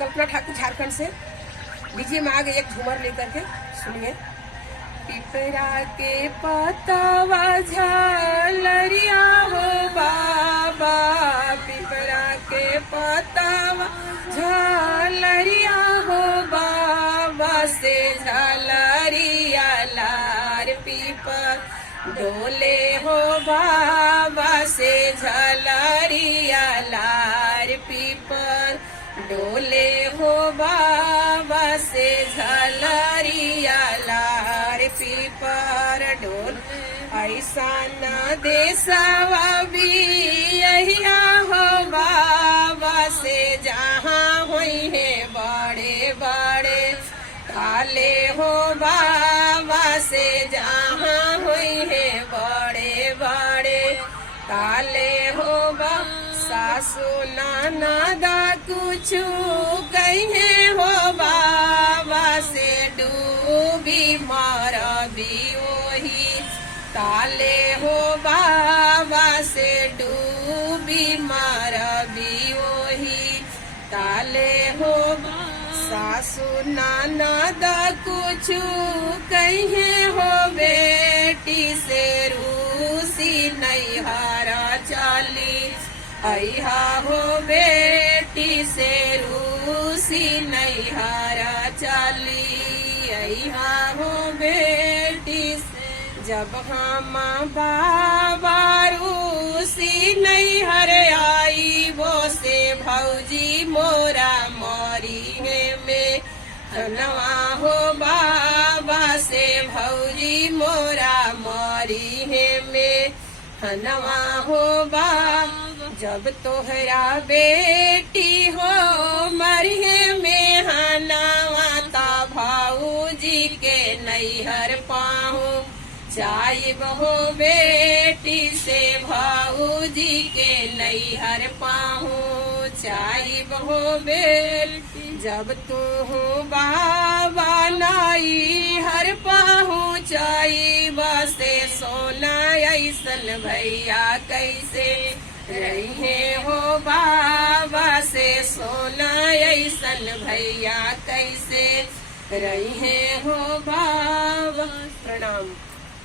कल्पना ठाकुर झारखंड से। लीजिए मैं आ गई एक झूमर लेकर के, सुनिए। पिपरा के पतवा झालरिया हो बाबा, पिपरा के पतवा झालरिया हो बाबा, से झालरिया लार पीपर डोले हो बाबा, से झालरिया लार पीपर डोले हो बाबा, से झालरिया लार पीपर डोल। ऐसा न देसवा भी यहिया हो बाबा, से जहाँ हुई है बड़े बड़े काले हो बाबा, से जहाँ हुई है बड़े बड़े काले हो बा। सासू ननदा कुछ कहे हो बाबा, से डूबी मरबी वही काले हो बाबा, से डूबी मरबी वही काले हो। सासू ननदा कुछ कहे हो बेटी, से रूसी नैहरा चली अहा हो बेटी, से रूसी नैहरा चली अहा हो बेटी से। जब हम बाबा रूसी नैहर आई वो, से भौजी मोरा मोरी है में नवा हो बाबा, से भौजी मोरा मोरी है में नवा हो बाबा। जब तोहरा बेटी हो मरिहे में हनवा, ता भाऊजी के नैहर पाहू चाइब हो बेटी, से भाऊजी के नैहर पाहू चाइब हो बेटी। जब तू बाबा नाई हर पाहू चाइब, से सोना ऐसन भैया कैसे रहे हो बाबा, से सोना ऐसन भैया कैसे रहे हो बाबा। प्रणाम।